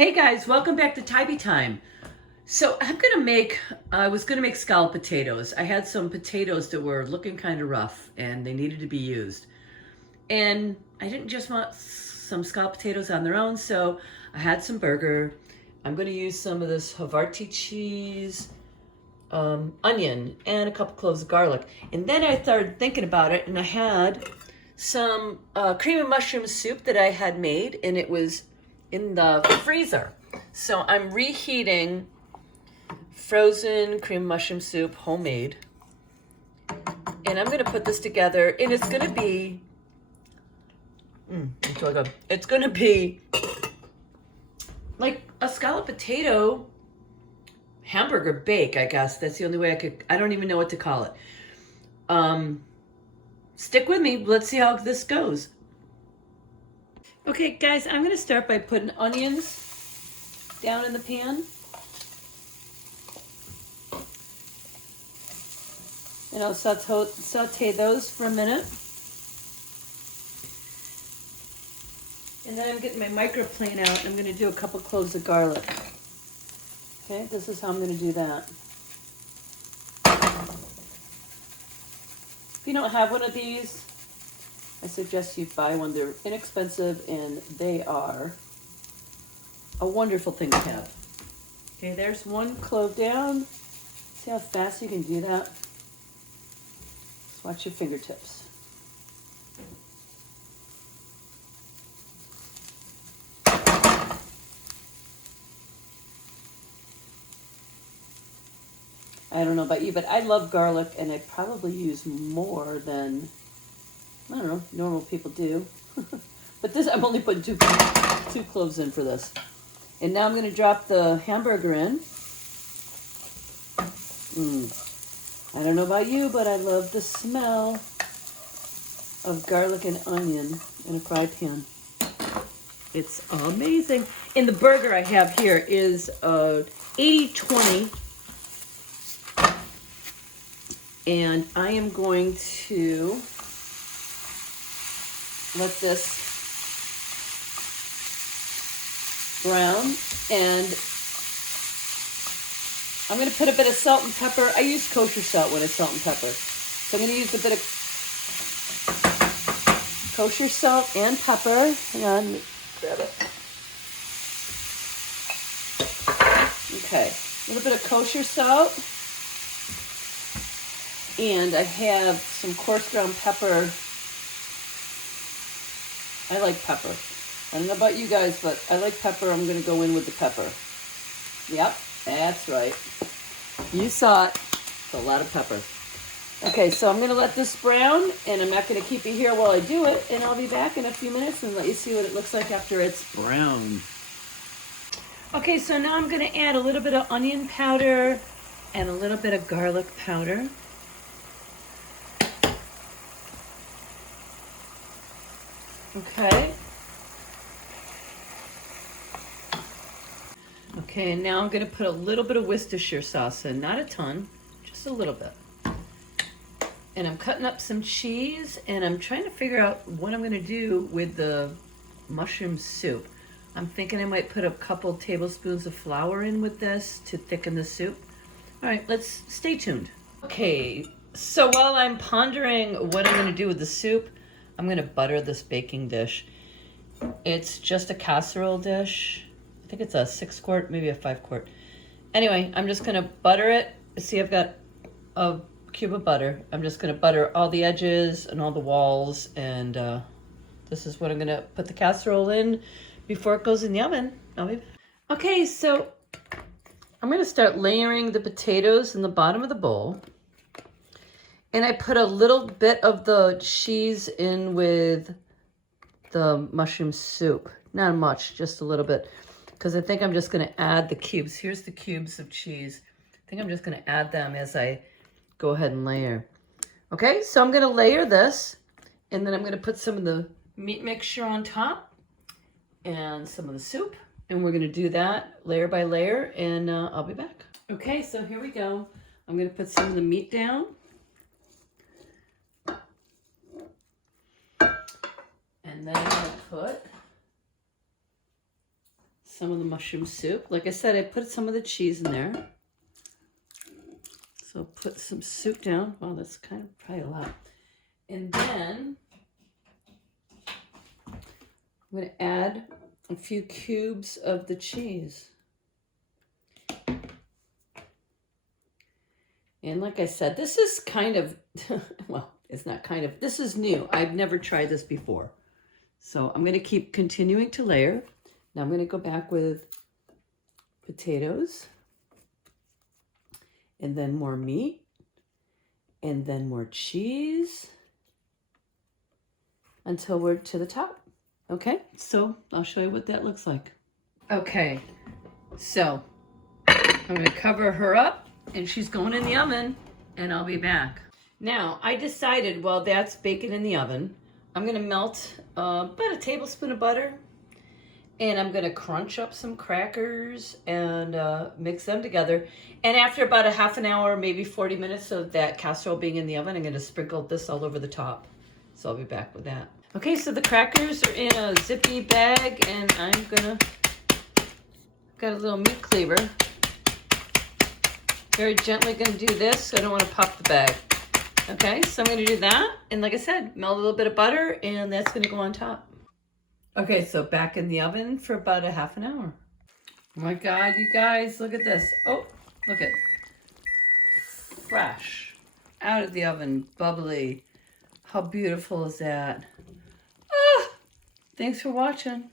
Hey guys, welcome back to Tybee Time. So I was gonna make scalloped potatoes. I had some potatoes that were looking kind of rough and they needed to be used. And I didn't just want some scalloped potatoes on their own, so I had some burger. I'm gonna use some of this Havarti cheese, onion, and a couple cloves of garlic. And then I started thinking about it and I had some cream and mushroom soup that I had made and it was in the freezer. So I'm reheating frozen cream mushroom soup, homemade. And I'm gonna put this together and it's gonna be, it's gonna be like a scalloped potato hamburger bake, I guess. That's the only way I don't even know what to call it. Stick with me, let's see how this goes. Okay, guys, I'm going to start by putting onions down in the pan. And I'll saute those for a minute. And then I'm getting my microplane out and I'm going to do a couple cloves of garlic. Okay, this is how I'm going to do that. If you don't have one of these, I suggest you buy one. They're inexpensive and they are a wonderful thing to have. Okay, there's one clove down. See how fast you can do that? Just watch your fingertips. I don't know about you, but I love garlic and I probably use more than, I don't know, normal people do. But this, I'm only putting two cloves in for this. And now I'm going to drop the hamburger in. I don't know about you, but I love the smell of garlic and onion in a fry pan. It's amazing. And the burger I have here is 80-20. And I am going to let this brown, and I'm going to put a bit of salt and pepper. I use kosher salt when it's salt and pepper. So I'm going to use a bit of kosher salt and pepper. Hang on, let me grab it. Okay, a little bit of kosher salt. And I have some coarse ground pepper. I like pepper. I don't know about you guys, but I like pepper. I'm going to go in with the pepper. Yep, that's right. You saw it. It's a lot of pepper. Okay, so I'm going to let this brown, and I'm not going to keep it here while I do it, and I'll be back in a few minutes and let you see what it looks like after it's brown. Okay, so now I'm going to add a little bit of onion powder and a little bit of garlic powder. Okay. Okay, and now I'm going to put a little bit of Worcestershire sauce in, not a ton, just a little bit. And I'm cutting up some cheese, and I'm trying to figure out what I'm going to do with the mushroom soup. I'm thinking I might put a couple tablespoons of flour in with this to thicken the soup. All right, let's stay tuned. Okay, so while I'm pondering what I'm going to do with the soup, I'm going to butter this baking dish. It's just a casserole dish. I think it's a 6-quart, maybe a 5-quart. Anyway, I'm just going to butter it. See, I've got a cube of butter. I'm just going to butter all the edges and all the walls. And this is what I'm going to put the casserole in before it goes in the oven. Okay, so I'm going to start layering the potatoes in the bottom of the bowl. And I put a little bit of the cheese in with the mushroom soup. Not much, just a little bit. Because I think I'm just going to add the cubes. Here's the cubes of cheese. I think I'm just going to add them as I go ahead and layer. Okay, so I'm going to layer this. And then I'm going to put some of the meat mixture on top. And some of the soup. And we're going to do that layer by layer. And I'll be back. Okay, so here we go. I'm going to put some of the meat down. And then I'm going to put some of the mushroom soup. Like I said, I put some of the cheese in there. So put some soup down. Wow, that's kind of probably a lot. And then I'm going to add a few cubes of the cheese. And like I said, this is kind of, well, it's not kind of, this is new. I've never tried this before. So I'm going to keep continuing to layer. Now I'm going to go back with potatoes. And then more meat. And then more cheese. Until we're to the top. Okay, so I'll show you what that looks like. Okay, so I'm going to cover her up. And she's going in the oven, and I'll be back. Now, I decided while that's baking in the oven, I'm going to melt about a tablespoon of butter, and I'm going to crunch up some crackers and mix them together. And after about a half an hour, maybe 40 minutes of that casserole being in the oven, I'm going to sprinkle this all over the top. So I'll be back with that. Okay, so the crackers are in a zippy bag, and I'm going to, got a little meat cleaver. Very gently going to do this, so I don't want to pop the bag. Okay, so I'm going to do that. And like I said, melt a little bit of butter, and that's going to go on top. Okay, so back in the oven for about a half an hour. Oh my God, you guys, look at this. Oh, look at fresh, out of the oven, bubbly. How beautiful is that? Ah, thanks for watching.